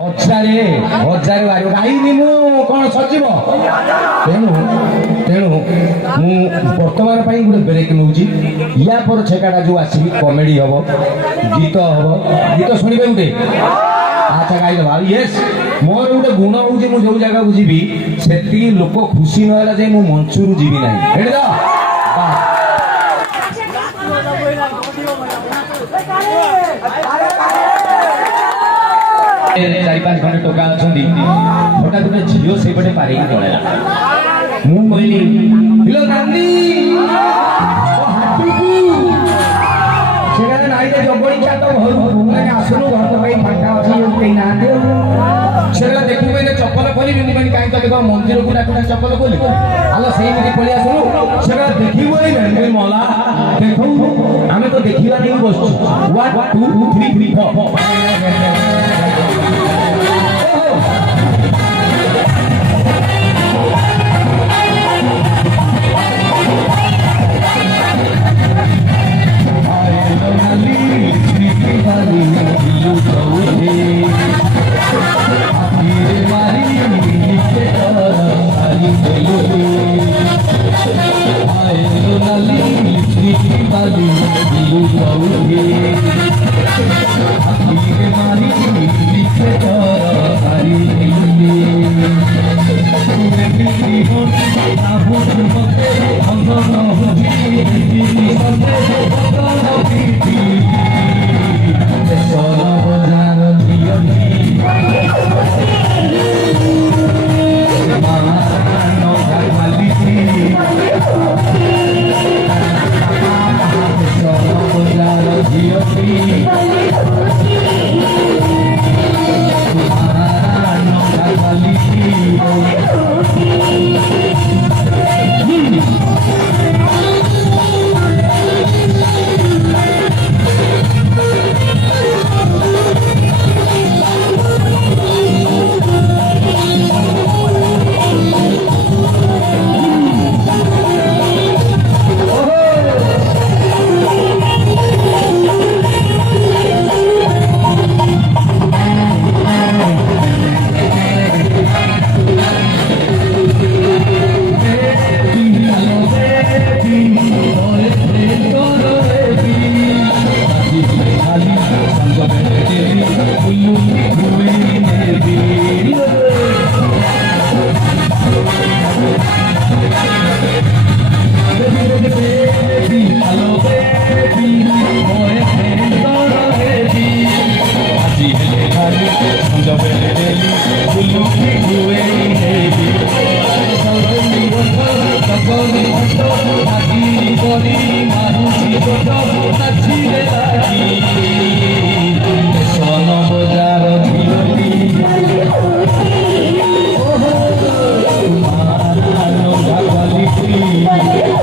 हजारे हजारे बाहर गाइनी मु कौन सचिव तेणु तेणु मु वर्तमान गोटे ब्रेक नौ या पर छेकाटा जो आसि कमेडी हम गीत हम गीत शुणे गोटे अच्छा गाइल भाई येस मोर गोटे गुण हूँ जो जगह को जीवी से लोक खुशी ना जाए मु मंचरू जीवी ना चार पांच खंडे टोका अच्छा हठात गोटे झील से पटे पारे पड़ेगा मु कहली हेलो गांधी सेखाने नाई जबड़ी क्या तो घर आसनु घर तो कहीं फांका अच्छी कहीं ना सेटा देखू मैंने चप्पल खोली कहीं कहीं मंदिर को डाक चप्पल खोली आलो से पलि आसलु सेटा देखी मला देखो आम तो देखा नहीं बस 1 2 3 4 Bye.